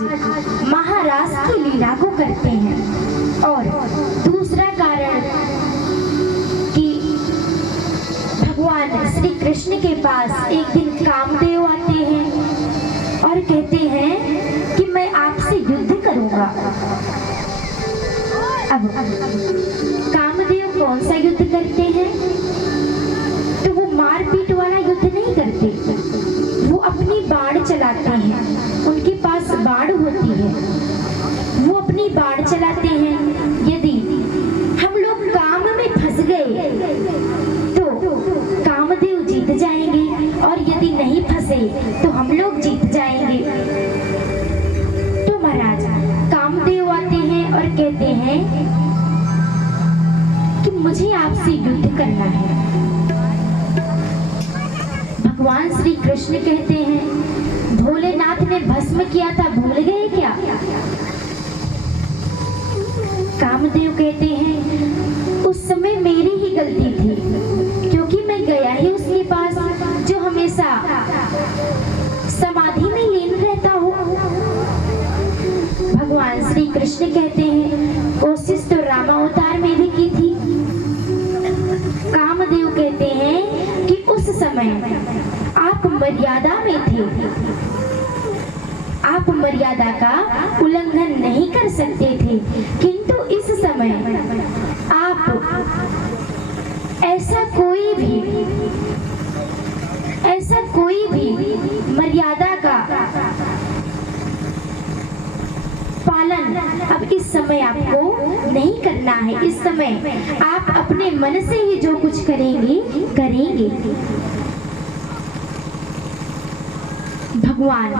महाराज की लीला को करते हैं। और दूसरा कारण कि भगवान श्री कृष्ण के पास एक दिन कामदेव आते हैं और कहते हैं कि मैं आपसे युद्ध करूंगा। अब कामदेव कौन सा युद्ध करते हैं? तो वो मारपीट वाला युद्ध नहीं करते, वो अपनी बाण चलाते हैं। उनके पास बाण होती है, वो अपनी बाण चलाते हैं। यदि हम लोग काम में फंस गए तो कामदेव जीत जाएंगे, और यदि नहीं फंसे तो हम लोग जीत जाएंगे। तो महाराज कामदेव आते हैं और कहते हैं कि मुझे आपसे युद्ध करना है। भगवान श्री कृष्ण कहते हैं, भोलेनाथ ने भस्म किया था, भूल गए क्या? कामदेव कहते हैं, उस समय मेरी ही गलती थी, क्योंकि मैं गया ही उसके पास जो हमेशा समाधि में लीन रहता हो। भगवान श्री कृष्ण कहते हैं, कोशिश तो रामावतार में भी की थी। कामदेव कहते हैं कि उस समय आप मर्यादा में थे, आप मर्यादा का उल्लंघन नहीं कर सकते थे, किंतु इस समय आप ऐसा कोई भी मर्यादा का पालन अब इस समय आपको नहीं करना है। इस समय आप अपने मन से ही जो कुछ करेंगे। भगवान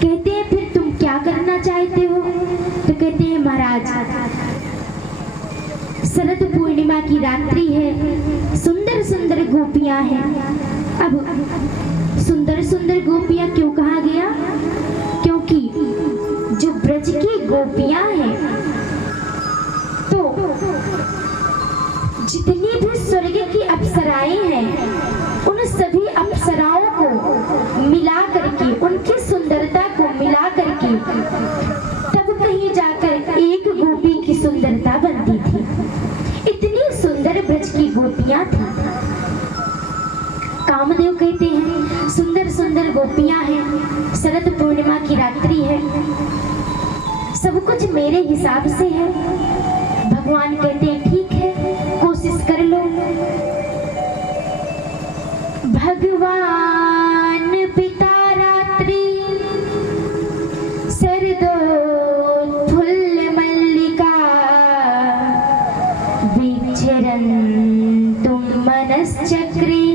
कहते हैं, फिर तुम क्या करना चाहते हो? तो कहते हैं, महाराज शरद पूर्णिमा की रात्रि है, सुंदर सुंदर गोपियां हैं। अब सुंदर सुंदर गोपियां क्यों कहा गया? क्योंकि जो ब्रज की गोपियां हैं, तो जितनी भी स्वर्ग की अप्सराएं हैं, उन सभी अप्सराओं को मिला करके, उनकी सुंदरता को मिला करके तब कहीं जाकर एक गोपी की सुंदरता बनती थी। इतनी सुंदर ब्रज की गोपियां थी। कामदेव कहते हैं, सुंदर सुंदर गोपियां हैं, शरद पूर्णिमा की रात्रि है, सब कुछ मेरे हिसाब से है। भगवान कहते हैं, ठीक है, कोशिश कर लो। भगवान पिता रात्रि शरदोत्फुल्ल मल्लिका विचरन्तुं मनश्चक्रे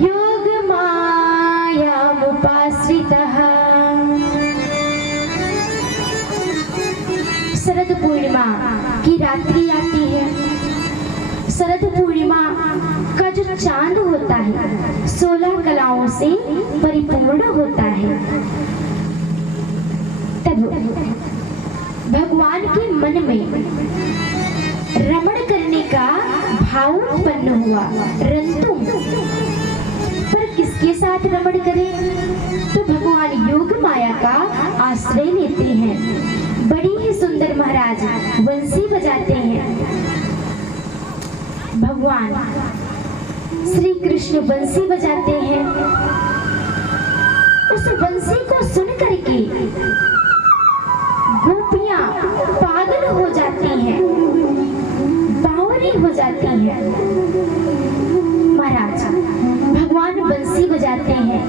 योग मायामुपाश्रितः। शरद पूर्णिमा की रात्रि आती है। शरद पूर्णिमा का जो चांद होता है 16 कलाओं से परिपूर्ण होता है। तब भगवान के मन में रमण करने का भाव उत्पन्न हुआ। रंतु पर किसके साथ रमण करें? तो भगवान योग माया का आश्रय लेते हैं। बड़ी ही सुंदर महाराज बंसी बजाते हैं। भगवान श्री कृष्ण बंसी बजाते हैं। उस बंसी को सुन करके गोपियां पागल हो जाती हैं, बावरी हो जाती हैं। महाराज भगवान बंसी बजाते हैं,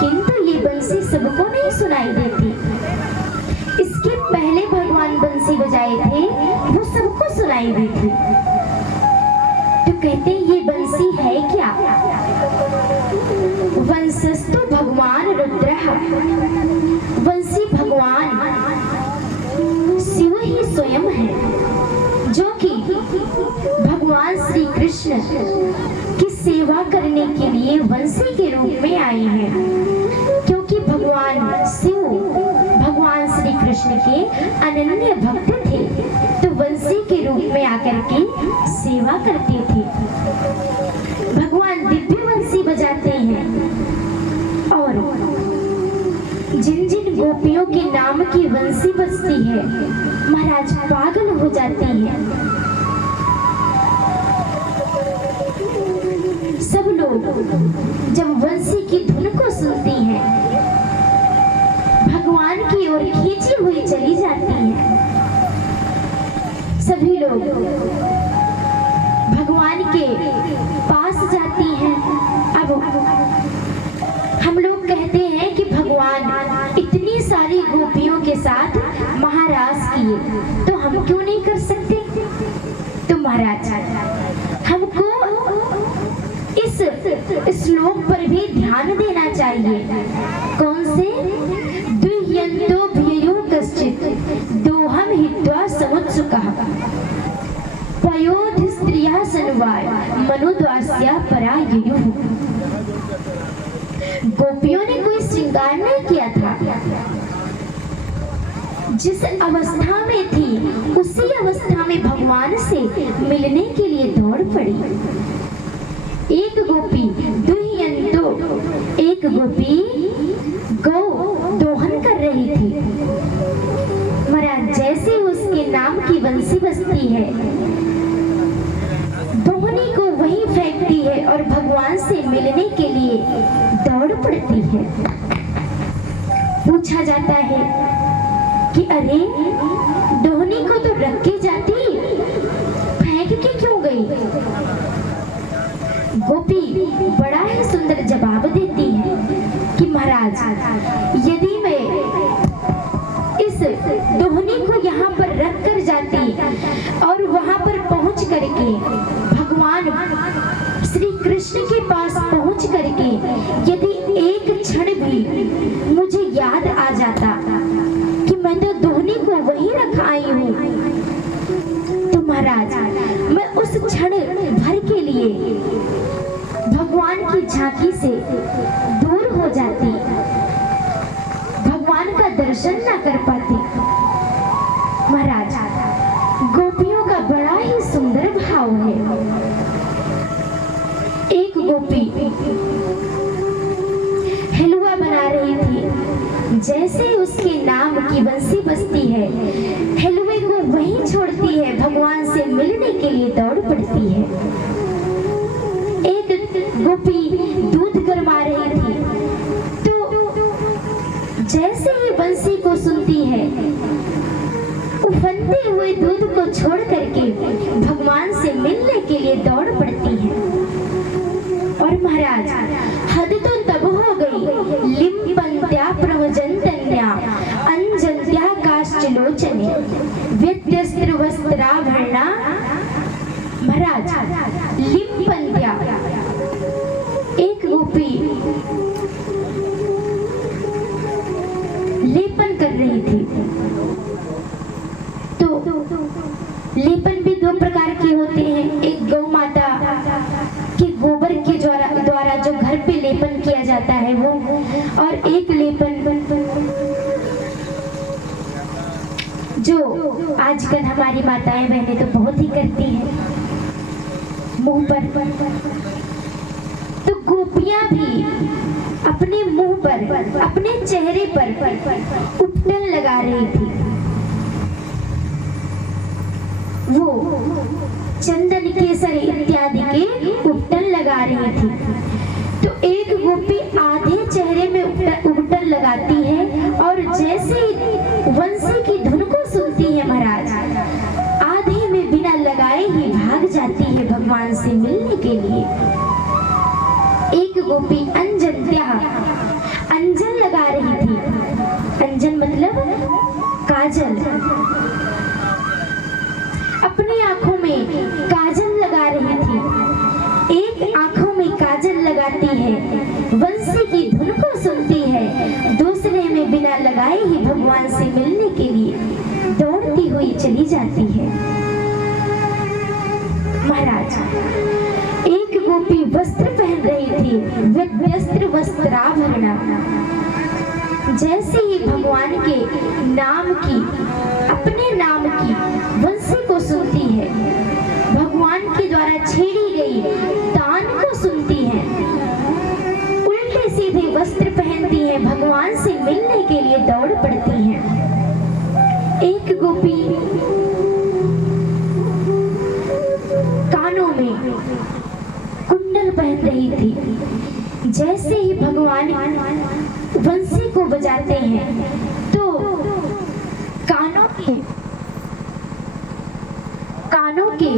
किंतु ये बंसी सबको नहीं सुनाई देती। इसके पहले भगवान बंसी बजाए थे, वो सबको सुनाई दी थी। तो कहते हैं, ये बंसी है क्या? वंशस्तु भगवान रुद्रः, बंसी भगवान शिव ही स्वयं है, जो कि भगवान श्री कृष्ण की सेवा करने के लिए बंसी के रूप में आए हैं। क्योंकि भगवान शिव भगवान श्री कृष्ण के अनन्य भक्त थे, तो बंसी के रूप में आकर के सेवा करते थे। भगवान दिव्य बंसी बजाते हैं और जिन गोपियों के नाम की बंसी बजती है महाराज पागल हो जाती है। सब लोग जब बंसी की धुन को सुनती हैं भगवान की ओर खींची हुई चली जाती हैं। सभी लोग भगवान के पास जाती हैं। अब हम लोग कहते हैं कि भगवान इतनी सारी गोपियों के साथ महारास किए तो हम क्यों नहीं कर सकते। तो महाराज हमको इस श्लोक पर भी ध्यान देना चाहिए। कौन से? दुह्यन्तो भियो कश्चित् दोहम हित्वा समुत्सुकः पयोधि स्त्रियः सन्वाय मनुद्वास्या परायुः। गोपियों ने कोई श्रृंगार नहीं किया था। जिस अवस्था में थी उसी अवस्था में भगवान से मिलने के लिए दौड़ पड़ी। एक गोपी दुह्यन्तो, एक गोपी गौ दोहन कर रही थी। महाराज जैसे उसके नाम की बंसी बजती है दोहनी को वहीं फेंकती है और भगवान से मिलने के लिए दौड़ पड़ती है। पूछा जाता है कि अरे दोहनी को तो रख के जाती, फेंक के क्यों गई? गोपी बड़ा ही सुंदर जवाब देती है कि महाराज यदि मैं इस दोहनी को यहाँ पर रख कर जाती और वहाँ पर पहुँच करके भगवान श्री कृष्ण के पास पहुँच करके यदि एक क्षण भी मुझे याद आ जाता कि मैं तो दोहनी को वहीं रख आई हूँ तो महाराज मैं उस क्षण भर के लिए भगवान की झांकी से दूर हो जाती, भगवान का दर्शन ना कर पाती। महाराज गोपियों का बड़ा ही सुंदर भाव है। एक गोपी हलवा बना रही थी। जैसे उसके नाम की बंसी बजती है हलवे को वहीं छोड़ती है, भगवान से मिलने के लिए दौड़ पड़ती है। एक गोपी दूध गरमा रही थी तो जैसे ही बंसी को सुनती है उफनते हुए दूध को छोड़ करके भगवान से मिलने के लिए दौड़ पड़ती है। और महाराज हद तो तब हो गई, लिम्पन्त्या प्रवजन्तन्या अंजन्त्या काश्चलोचने व्यत्यस्त्र वस्त्राभरणा। महाराज लिम्पन्त्या एक गोपी लेपन कर रही थी। तो लेपन भी दो प्रकार के होते हैं। एक गौ माता के गोबर के द्वारा जो घर पे लेपन किया जाता है वो, और एक लेपन जो आजकल हमारी माताएं बहनें तो बहुत ही करती हैं मुंह पर। तो गोपियां भी अपने मुंह पर, अपने चेहरे पर उपटन लगा रही थी। वो चंदन केसर इत्यादि के उपटन लगा रही थी। तो एक गोपी आधे चेहरे में उपटन लगाती है और जैसे बंसी की धुन को सुनती है महाराज आधे में बिना लगाए ही भाग जाती है भगवान से मिलने के लिए। एक गोपी अंजन्त्या अंजन लगा रही थी। अंजन मतलब काजल। अपनी आंखों में काजल लगा रही थी। एक आंखों में काजल लगाती है, बंसी की धुन को सुनती है, दूसरे में बिना लगाए ही भगवान से मिलने के लिए दौड़ती हुई चली जाती है। महाराज एक गोपी वस्त्र पहन रही थी, व्यत्यस्त्र वस्त्राभरणा। जैसे ही भगवान के नाम की, अपने नाम की बंसी को सुनती है, भगवान के द्वारा छेड़ी गई तान को सुनती है, उल्टे सीधे वस्त्र पहनती है, भगवान से मिलने के लिए दौड़ पड़ती रही थी। जैसे ही भगवान बंसी को बजाते हैं तो कानों के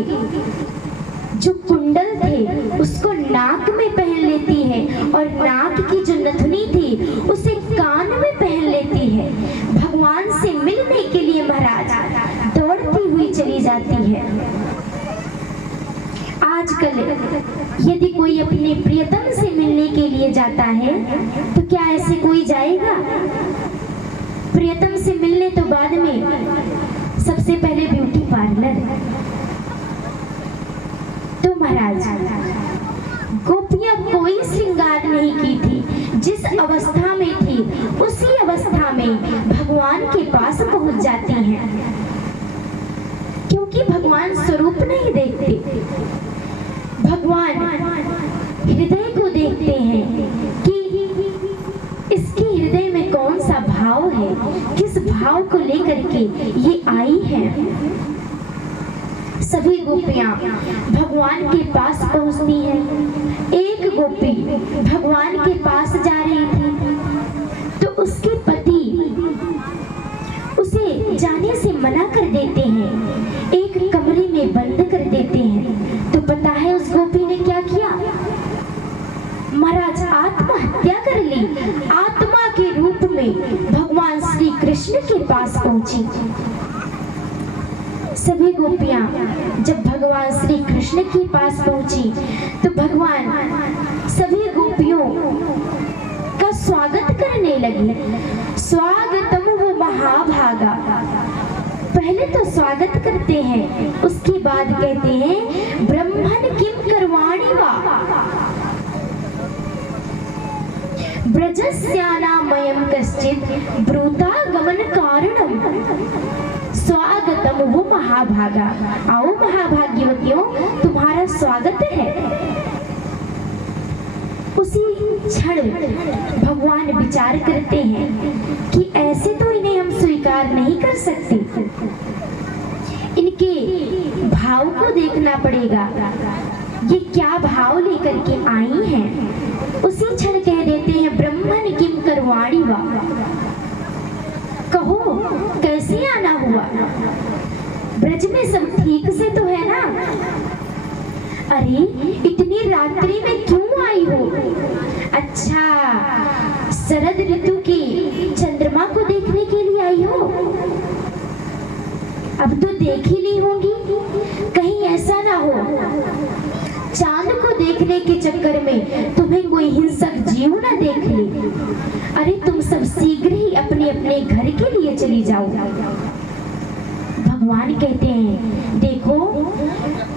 जो कुंडल थे उसको नाक में पहन लेती है और नाक की जो नथुनी थी उसे कान में पहन लेती है। भगवान से मिलने के लिए महाराज दौड़ती हुई चली जाती है। आजकल यदि कोई अपने प्रियतम से मिलने के लिए जाता है तो क्या ऐसे कोई जाएगा? प्रियतम से मिलने तो बाद में सबसे पहले ब्यूटी पार्लर। तो महाराज गोपियां कोई श्रृंगार नहीं की थी, जिस अवस्था में थी उसी अवस्था में भगवान के पास पहुंच जाती हैं, क्योंकि भगवान स्वरूप नहीं देखते, भगवान हृदय को देखते हैं कि इसके हृदय में कौन सा भाव है, किस भाव को लेकर के ये आई है। सभी गोपियां भगवान के पास पहुंचती हैं। एक गोपी भगवान के पास जा रही थी तो उसके पति उसे जाने से मना कर देते हैं, एक कमरे में बंद कर देते हैं। तो पता है उस गोपी ने क्या किया? महाराज आत्महत्या कर ली। आत्मा के रूप में भगवान श्री कृष्ण के पास पहुंची। सभी गोपियां जब भगवान श्री कृष्ण के पास पहुंची तो भगवान सभी गोपियों का स्वागत करने लगे। स्वागतम वो महाभागा। पहले तो स्वागत करते हैं, उसके बाद कहते हैं ब्रह्मन किम करवाणी वा ब्रजस्यानामयं कश्चित् ब्रूता गमन कारणम। स्वागतम वो महाभागा। आओ महाभाग्यवतियों, तुम्हारा स्वागत है। उसी क्षण भगवान विचार करते हैं कि ऐसे तो इन्हें हम स्वीकार नहीं कर सकते, इनके भाव को देखना पड़ेगा, ये क्या भाव लेकर के आई हैं। उसी क्षण कह देते हैं ब्रह्मन किम करवाणी वा। कहो कैसे आना हुआ? ब्रज में सब ठीक से तो है ना? अरे इतनी रात्रि में क्यों आई हो? अच्छा, शरद ऋतु की चंद्रमा को देखने के लिए आई हो? अब तो देख ही ली होंगी, कहीं ऐसा ना हो चांद को देखने के चक्कर में तुम्हें कोई हिंसक जीव ना देख ले। अरे तुम सब शीघ्र ही अपने अपने घर के लिए चली जाओ। भगवान कहते हैं देखो,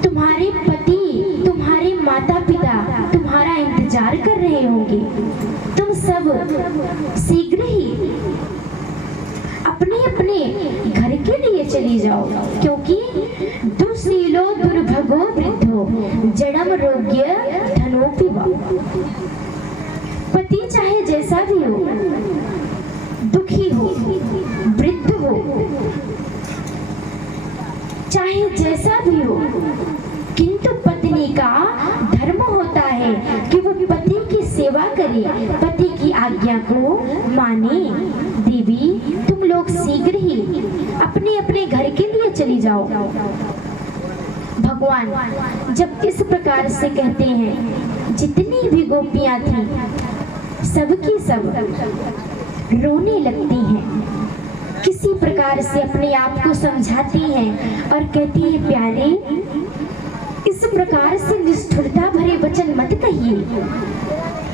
तुम्हारे पति, तुम्हारे माता पिता तुम्हारा इंतजार कर रहे होंगे। तुम सब शीघ्र ही अपने अपने घर के लिए चली जाओ, क्योंकि दुशीलो दुर्भगो वृद्धो जड़म रोग्य धनोपि वा। पति चाहे जैसा भी हो, दुखी हो, वृद्ध हो, चाहे जैसा भी हो, किंतु पत्नी का धर्म होता है कि वो पति की सेवा करे, पति की आज्ञा को माने। देवी तुम लोग शीघ्र ही अपने अपने घर के लिए चली जाओ। भगवान जब इस प्रकार से कहते हैं, जितनी भी गोपियां थी सबकी सब रोने लगती हैं, किसी प्रकार से अपने आप को समझाती हैं और कहती हैं प्यारे, इस प्रकार से निष्ठुरता भरे वचन मत कहिए।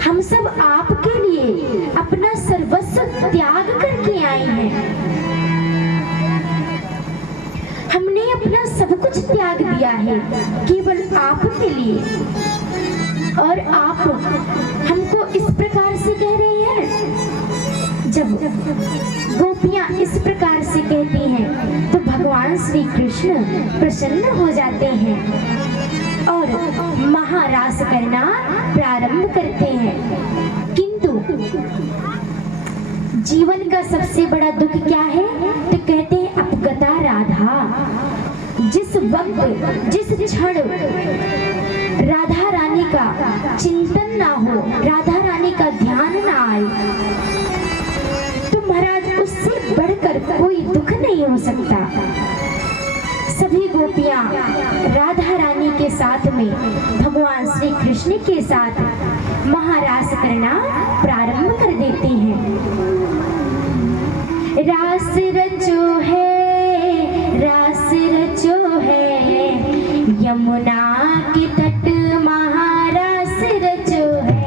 हम सब आपके लिए अपना सर्वस्व त्याग करके आए हैं। हमने अपना सब कुछ त्याग दिया है केवल आपके लिए, और आप हमको इस प्रकार से कह रहे हैं। जब गोपियां इस प्रकार से कहती हैं तो भगवान श्री कृष्ण प्रसन्न हो जाते हैं और महारास करना प्रारंभ करते हैं। किंतु जीवन का सबसे बड़ा दुख क्या है? तो कहते हैं अपगता राधा। जिस वक्त, जिस क्षण राधा रानी का चिंतन ना हो, राधा रानी का ध्यान ना आए, तो महाराज उससे बढ़कर कोई दुख नहीं हो सकता। सभी गोपियां राधा रानी के साथ में भगवान श्री कृष्ण के साथ महारास करना प्रारंभ कर देती हैं। रास रचो है यमुना के तट महारास रचो है।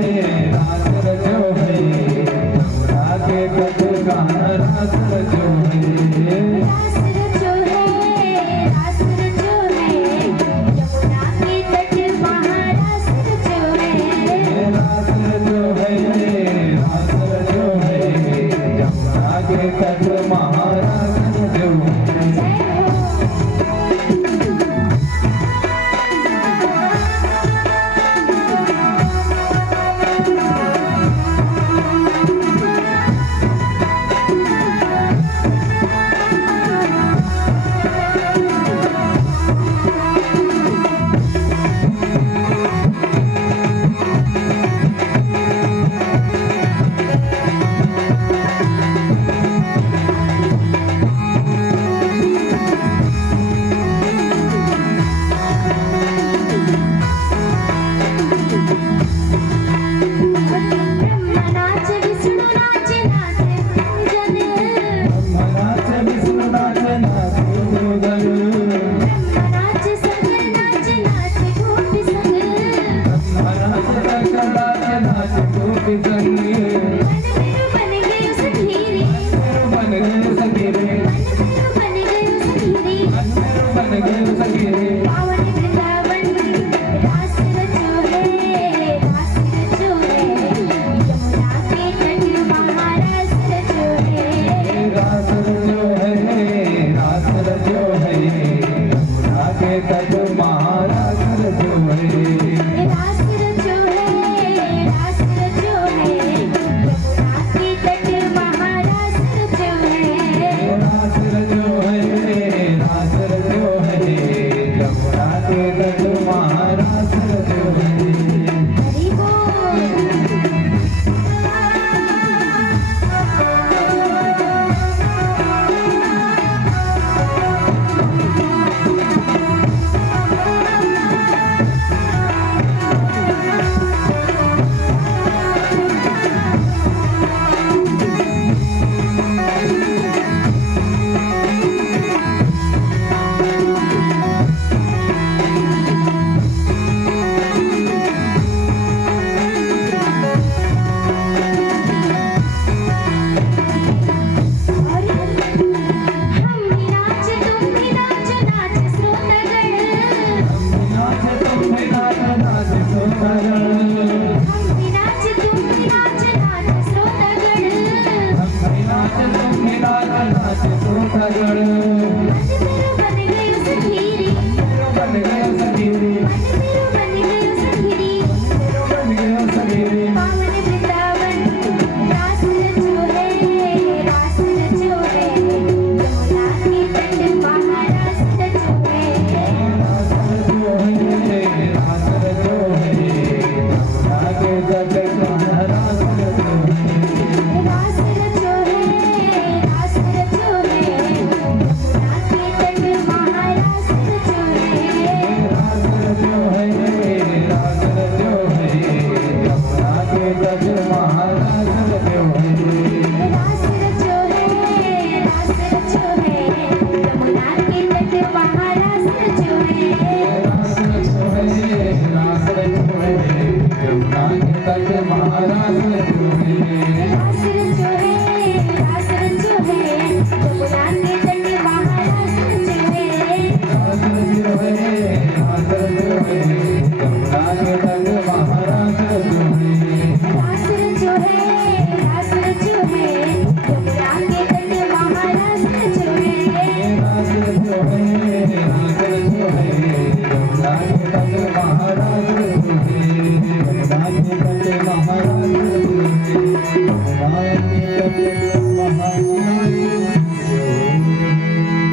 है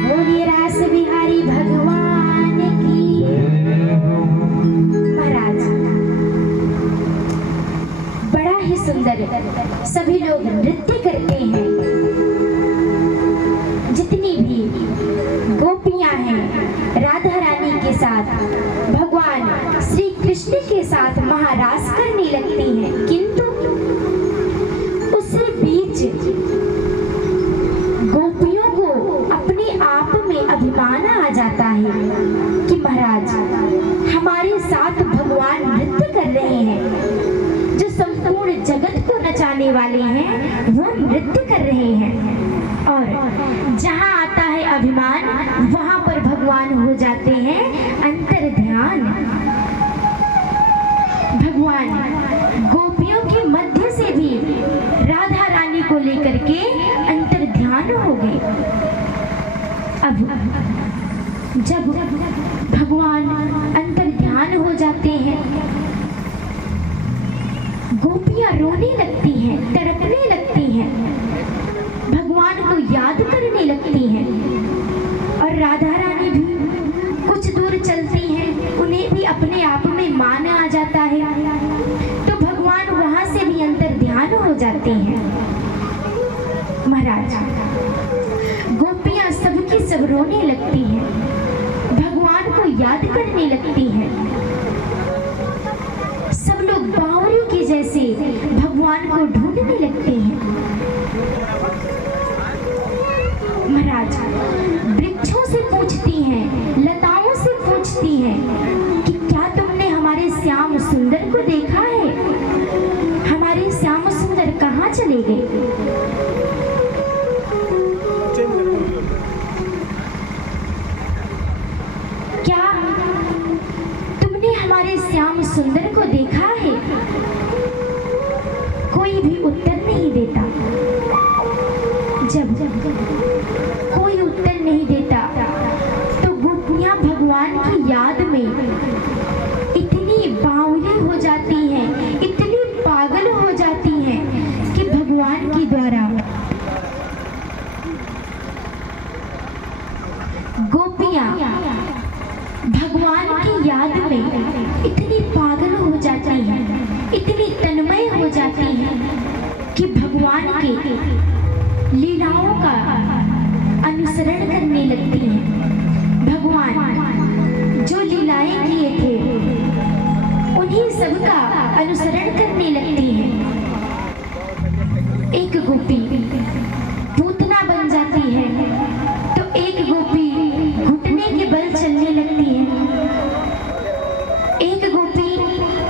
बोलिए रास बिहारी भगवान की। महाराज बड़ा ही सुंदर सभी लोग नृत्य करते हैं। जितनी भी गोपियां हैं राधा रानी के साथ, भगवान श्री कृष्ण के साथ महारास करने लगती हैं, किंतु उसके बीच गोपियों को अपने आप में अभिमान आ जाता है कि महाराज हमारे साथ भगवान नृत्य कर रहे हैं, जो संपूर्ण जगत को नचाने वाले हैं वो नृत्य कर रहे हैं। और जहाँ आता है अभिमान वहां पर भगवान हो जाते हैं अंतर ध्यान। भगवान गोपियों के मध्य से भी राधा रानी को लेकर के अंतर ध्यान हो गए। अब जब भगवान अंतर ध्यान हो जाते हैं, गोपियां रोने लगती हैं, तड़पने लगती हैं, भगवान को याद करने लगती हैं। और राधा रानी भी कुछ दूर चलती हैं, उन्हें भी अपने आप में मान आ जाता है, तो भगवान वहां से भी अंतर ध्यान हो जाते हैं। महाराज गोपियां सबकी सब रोने लगती हैं, भगवान को याद करने लगती हैं। सब लोग बावरी के जैसे भगवान को ढूंढने लगते हैं। महाराज वृक्षों से पूछती हैं, लताओं से पूछती हैं कि क्या तुमने हमारे श्याम सुंदर को देखा है? हमारे श्याम सुंदर कहाँ चले गए? क्या हमारे श्याम सुंदर को देखा है? कोई भी उत्तर नहीं देता। जब कोई उत्तर नहीं देता तो गोपियां भगवान की याद में इतनी बावली हो जाती हैं, इतनी पागल हो जाती हैं कि भगवान के द्वारा गोपियां भगवान की याद में इतनी पागल हो जाती हैं, इतनी तन्मय हो जाती हैं कि भगवान के लीलाओं का अनुसरण करने लगती हैं। भगवान जो लीलाएं किए थे उन्हीं सब का अनुसरण करने लगती हैं। एक गोपी पूतना बन जाती है तो एक गोपी घुटने के बल चलने लगती है। एक गोपी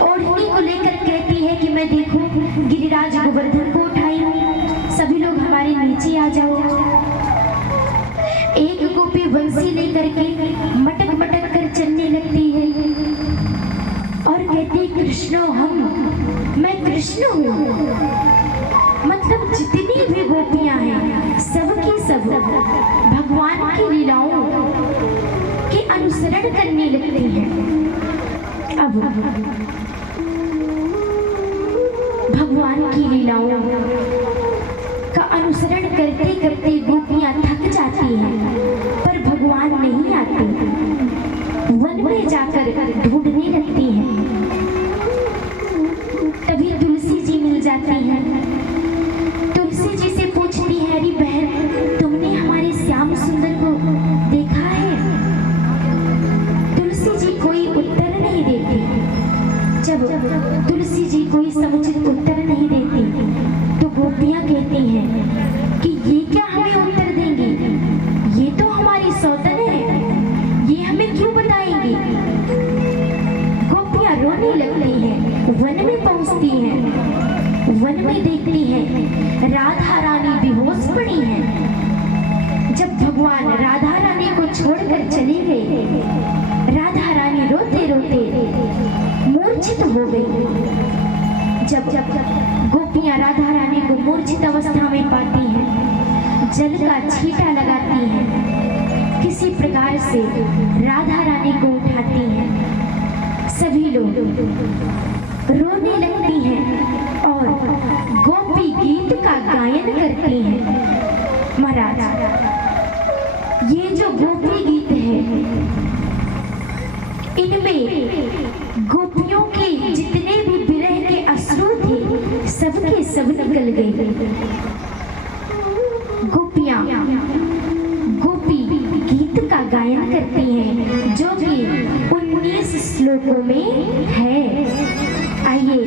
ओढ़नी को लेकर कहती है कि मैं देखूं गिरिराज गोवर्धन को उठाई हूं, सभी लोग हमारे नीचे आ जाओ। एक गोपी बंसी लेकर के मटक मटक कर चलने लगती है और कहती कृष्ण मैं कृष्ण हूँ। मतलब जितनी भी गोपियां हैं सब की सब भगवान की लीलाओं के अनुसरण करने लगती हैं। अब भगवान की लीलाओं का अनुसरण करते करते गोपियां थक जाती हैं, पर भगवान नहीं आते। वन में जाकर ढूंढने लगती हैं। तभी तुलसी जी मिल जाती हैं। तुलसी जी से पूछती है, अरे बहन तुमने हमारे श्याम सुंदर को देखा है? तुलसी जी कोई उत्तर नहीं देती। जब तुलसी जी कोई समुचित उत्तर नहीं देती तो गोपियां कहती हैं कि ये क्या हमें उत्तर देंगी, ये तो हमारी सौतन है, ये हमें क्यों बताएंगी। गोपियां रोने लगती हैं। वन में पहुंचती हैं। वन में देखती हैं राधा रानी बेहोश पड़ी हैं। जब भगवान राधा रानी को छोड़कर चले गए, राधा रानी रोते रोते मूर्छित हो गई। जब गोपियां राधा रानी को मूर्छित अवस्था में पाती हैं, जल का छींटा लगाती हैं, किसी प्रकार से राधा रानी को उठाती हैं। सभी लोग रोने लगती हैं और गोपी गीत का गायन करती हैं। महाराज, ये जो गोपी गीत है इनमें गोपियों के जितने भी विरह के अश्रु थे सबके सब निकल गए। गोपियां गोपी गीत का गायन करती हैं जो कि 19 श्लोकों में है। आइए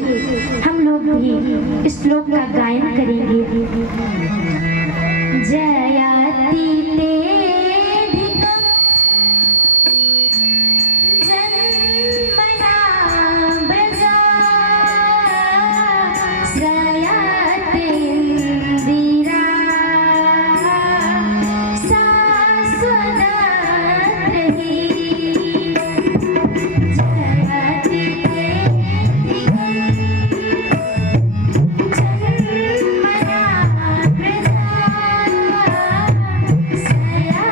हम लोग भी श्लोक का गायन करेंगे। जयति Yeah.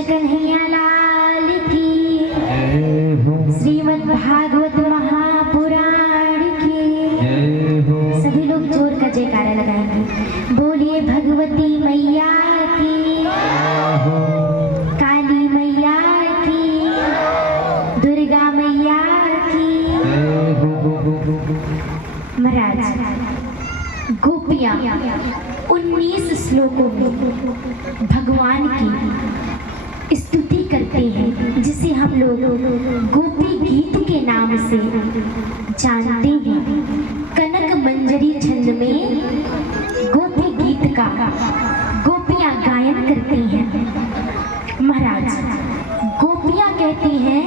कन्हैया लाल की, श्रीमद् भागवत महापुराण की। सभी लोग जोर का जयकारा लगाएंगे। बोलिए भगवती मैया की, काली मैया की, दुर्गा मैया की। महाराज गोपियां 19 श्लोकों में भगवान की स्तुति करते हैं, जिसे हम लोग गोपी गीत के नाम से जानते हैं। कनक मंजरी छंद में गोपी गीत का गोपियां गायन करती हैं। महाराज गोपियां कहती हैं,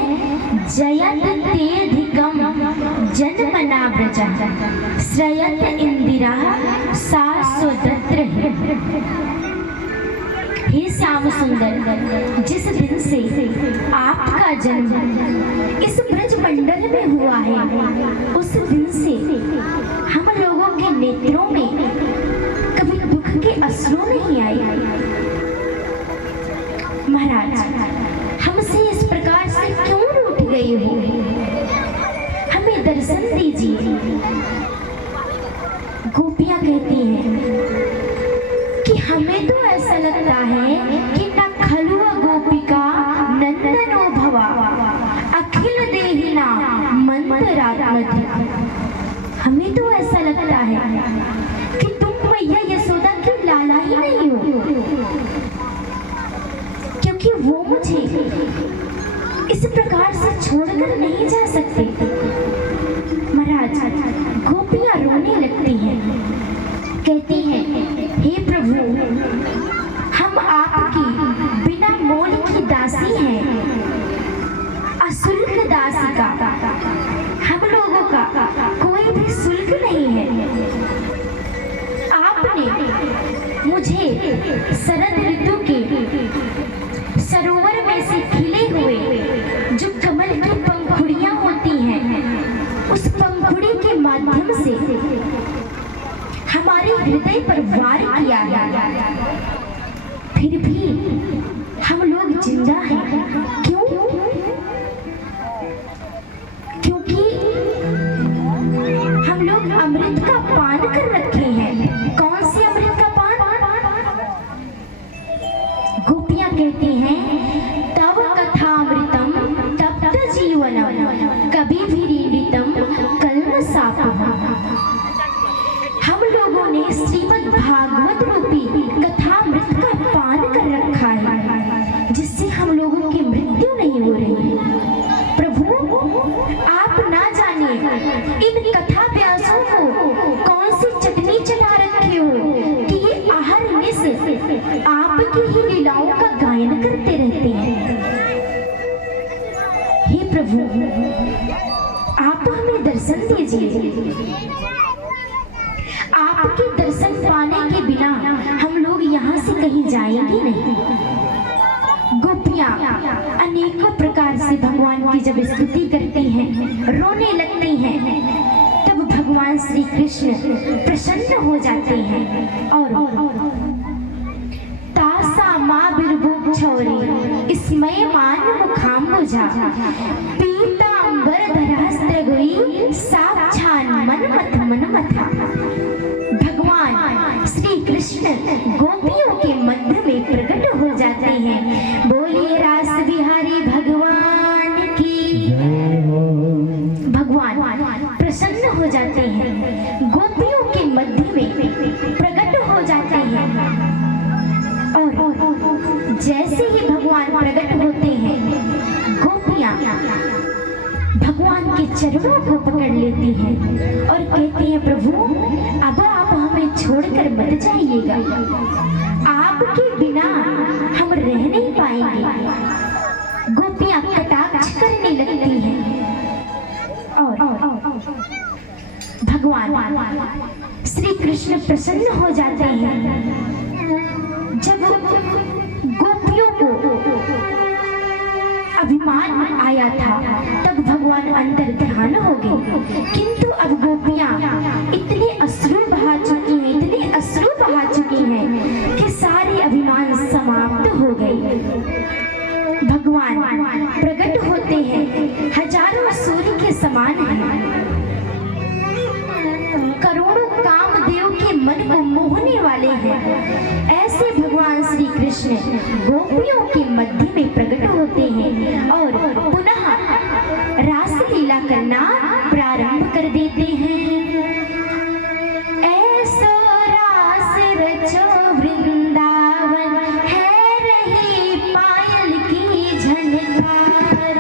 जयत तेधिकम जन्मना व्रज श्रयत इंदिरा सा स्वतंत्र। हे श्याम सुंदर, जिस दिन से आपका जन्म इस ब्रज मंडल में हुआ है, उस दिन से हम लोगों के नेत्रों में कभी दुख के अश्रु नहीं आए। महाराज हमसे इस प्रकार से क्यों रूठ गए हो? हमें दर्शन दीजिए। गोपियां कहती हैं कि हमें तो ऐसा लगता है कि न खलुआ गोपिका नंदनो भवा अखिल देहिना मंतरात्मति। हमें तो ऐसा लगता है कि तुम मैया यशोदा की लाला ही नहीं हो, क्योंकि वो मुझे इस प्रकार से छोड़कर नहीं जा सकते। महाराज गोपियां रोने लगती हैं, कहती हैं, हे प्रभु, हम आपकी बिना मोल की दासी हैं, अशुल्क दासिका। हम लोगों का कोई भी शुल्क नहीं है। आपने मुझे शरद ऋतु के सरोवर में से खिले हुए जो कमल की पंखुड़ियां होती हैं, उस पंखुड़ी के माध्यम से हमारे हृदय पर वार किया है, फिर भी हम लोग जिंदा हैं। क्यों? क्योंकि हम लोग अमृत का पान कर रखे हैं। कौन से अमृत का पान? गोपियां कहती हैं, तव कथामृतम तप्त जीवनम कभी भी रीडितम कल्मषापः। हम लोगों ने श्रीमद् भागवत रूपी कथामृत का पान कर रखा है, जिससे हम लोगों की मृत्यु नहीं हो रही। प्रभु आप ना जाने इन कथा व्यासों को कौन सी चटनी चला रखे हो कि ये अहरनिश आपकी ही लीलाओं का गायन करते रहते हैं। हे प्रभु आप हमें दर्शन दीजिए। आपके दर्शन पाने के बिना हम लोग यहाँ से कहीं जाएंगे नहीं। गोपियां अनेकों प्रकार से भगवान की जब स्तुति करती हैं, रोने लगती हैं, तब भगवान श्री कृष्ण प्रसन्न हो जाते हैं और तासा माँ बिरबो छौरी इसमय मान मुखाम्बुजा पीतांबर धरास्त्र गुई साक्षान मनमथा। भगवान श्री कृष्ण गोपियों के मध्य में प्रकट हो जाते हैं। बोलिए रास बिहारी भगवान की। भगवान प्रसन्न हो जाते हैं, गोपियों के मध्य में प्रकट हो जाते हैं, और जैसे ही भगवान प्रकट होते हैं, गोपियां भगवान के चरणों को पकड़ लेती हैं और कहती हैं, प्रभु अब आप हमें छोड़कर मत जाइएगा, आपके बिना हम रह नहीं पाएंगे। गोपियां कटाक्ष करने लगती हैं और भगवान श्री कृष्ण प्रसन्न हो जाते हैं। जब गोपियों को अभी अभिमान आया था तब भगवान अंतर ध्यान हो गए, किंतु अब गोपियां इतने अश्रु बहा चुकी हैं, इतने अश्रु बहा चुकी हैं कि सारे अभिमान समाप्त हो गए। भगवान प्रकट होते हैं, हजारों सूर्य के समान हैं, करोड़ों कामदेव के मन को मोहने वाले हैं। ऐसे भगवान श्री कृष्ण गोपियों के मध्य में प्रकट होते हैं और पुनः रास लीला करना प्रारंभ कर देते हैं। ऐसो रास रचो वृंदावन, है रही पायल की झनकार।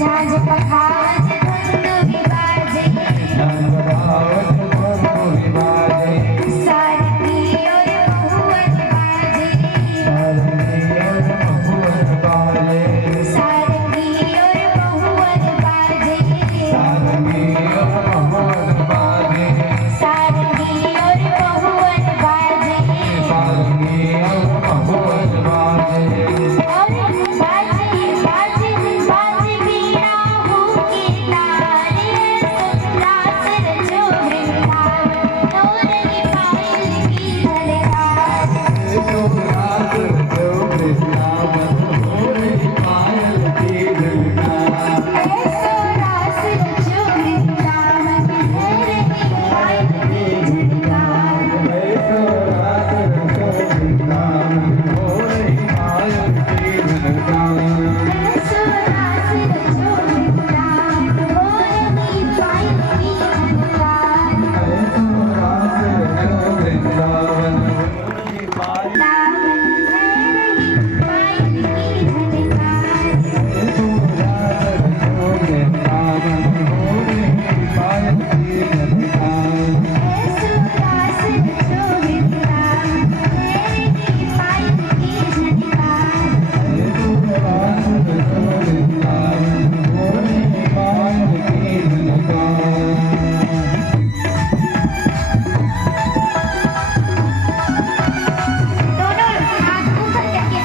झांझ पखावज धुंधुरी बाजे, सारंगी और महुअन बाजे, सारंगी और महुअन बाजे, सारंगी और महुअन बाजे, और बाजे बाजे बाजे बीड़ा हो के तारे, सुखलास रचो वृंदावन नौरंगी पायल की झलकार, ऐसो रास रचो वृंदावन नौरंगी पायल की झलकार, ऐसो रास रचो वृंदावन नौरंगी पायल की झलकार, दामन नौरंगी पायल की झलकार, ऐसो रास रचो वृंदावन नौरंगी पायल की झलकार, दोनों हाथ ऊपर करके मीठी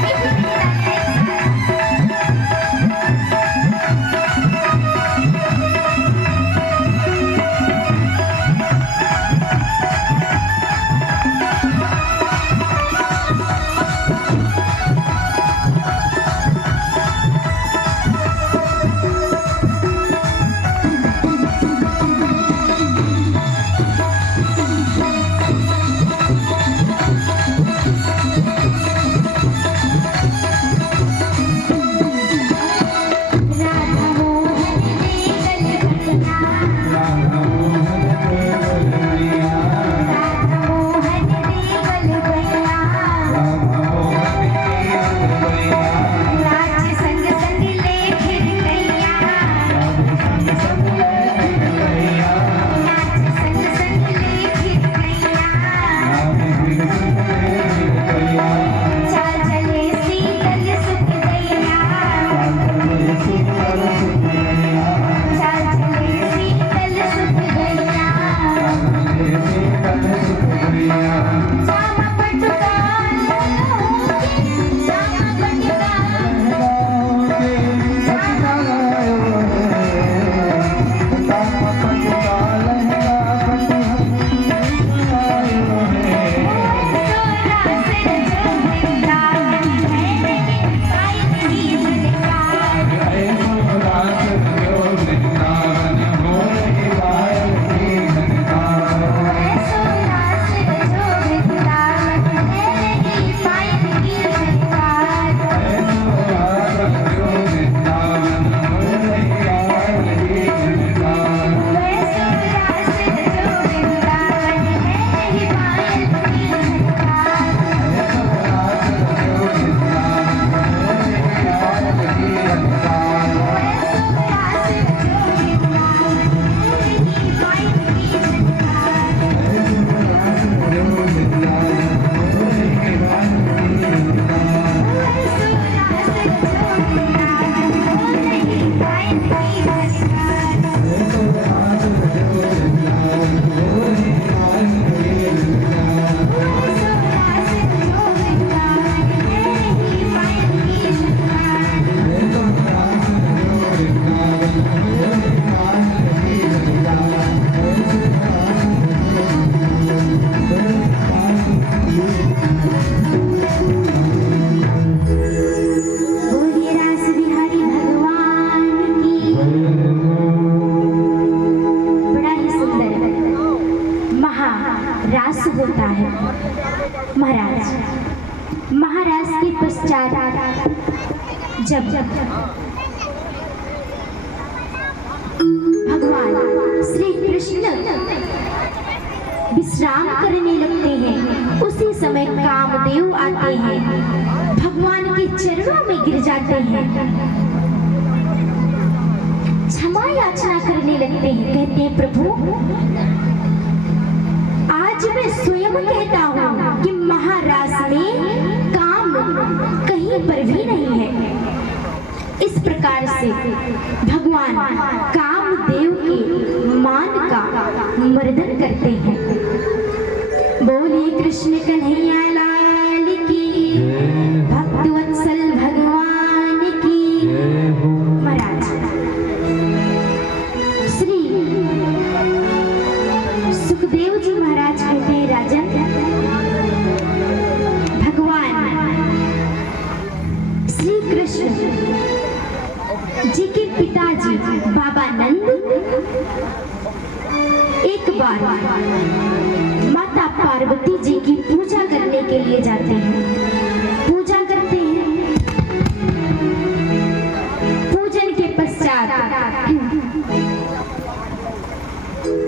मीठी तालियां राधा मोहन देगल भैया, राधा मोहन देगल भैया, नाच संग संग लेखिर गैया, नाच संग संग लेखिर गैया, चाल चले शीतल सुख गैया, चाल चले शीतल सुख गैया, जामा पटुका लहोगे, जामा पटुका ऐसो रास रचो वृंदावन नौरंगी पायल की झलकार, ऐसो रास रचो वृंदावन नौरंगी पायल की झलकार, ऐसो रास रचो वृंदावन नौरंगी पायल की झलकार, ऐसो रास रचो वृंदावन नौरंगी पायल की झलकार, ऐसो रास रचो वृंदावन नौरंगी पायल की झलकार, ऐसो रास रचो वृंदावन नौरंगी पायल की झलकार, बोलिए रास बिहारी भगवान की। बड़ा ही सुंदर महारास होता है। महाराज के पश्चात जब भगवान श्री कृष्ण विश्राम करने लगते हैं, उसी समय कामदेव आते हैं, भगवान के चरणों में गिर जाते हैं याचना करने लगते हैं। कहते हैं प्रभु, आज मैं स्वयं कहता हूँ कि महाराज में काम कहीं पर भी नहीं है। इस प्रकार से भगवान कामदेव के मान का मर्दन करते हैं। बोलिए कृष्ण कन्हैया लाल की, भक्तवत्सल भगवान की। महाराज श्री सुखदेव जी महाराज कहते हैं, राजन, भगवान श्री कृष्ण जी के पिताजी बाबा नंद एक बार माता पार्वती जी की पूजा करने के लिए जाते हैं। पूजा करते हैं, पूजन के पश्चात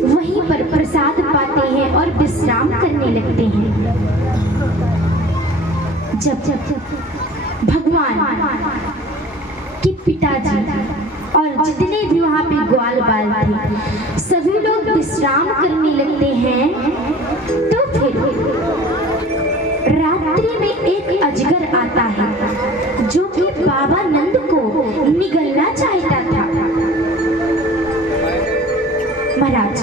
वहीं पर प्रसाद पाते हैं और विश्राम करने लगते हैं। जब भगवान के पिताजी और जितने भी वहां पे ग्वाल बाल थे सभी लोग विश्राम करने लगते हैं, तो फिर रात्रि में एक अजगर आता है जो कि बाबा नंद को निगलना चाहता था। महाराज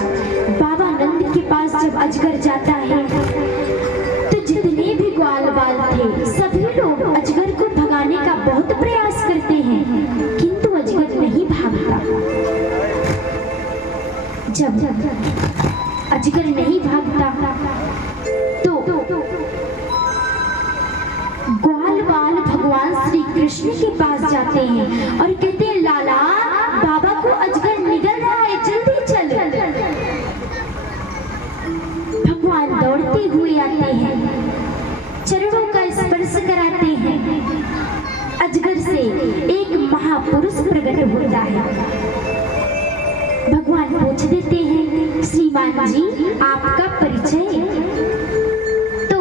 बाबा नंद के पास जब अजगर जाता है तो जितने भी ग्वाल बाल थे सभी लोग अजगर को भगाने का बहुत प्रयास करते हैं, किंतु अजगर नहीं भागता। जब अजगर नहीं भागता तो ग्वाल बाल भगवान श्री कृष्ण के पास जाते हैं और कहते हैं, लाला बाबा को अजगर निगल रहा है, जल्दी चल। भगवान दौड़ते हुए आते हैं, चरणों का स्पर्श कराते हैं। अजगर से एक महापुरुष प्रकट होता है। भगवान पूछ देते हैं, श्रीमान जी आपका परिचय? तो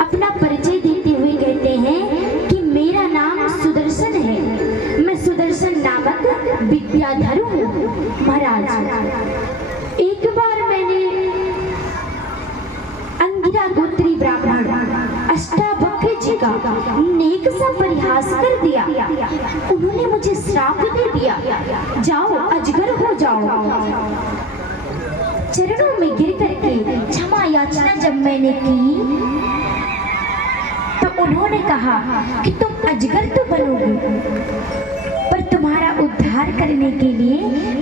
अपना परिचय देते हुए कहते हैं कि मेरा नाम सुदर्शन है, मैं सुदर्शन नामक विद्याधर हूँ। महाराज एक बार मैंने अंगिरा गोत्री ब्राह्मण अष्टावक्र जी का नेक सा परिहास कर दिया। उन्होंने मुझे श्राप दे दिया, जाओ अजगर हो जाओ। चरणों में गिर करके क्षमा याचना जब मैंने की तो उन्होंने कहा कि तुम अजगर तो बनोगे, पर तुम्हारा उद्धार करने के लिए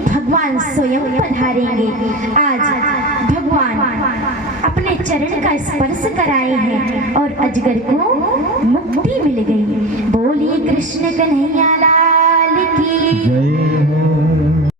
भगवान स्वयं पधारेंगे। आज भगवान अपने चरण का स्पर्श कराए हैं और अजगर को मुक्ति मिल गई। बोलिए कृष्ण कन्हैया लाल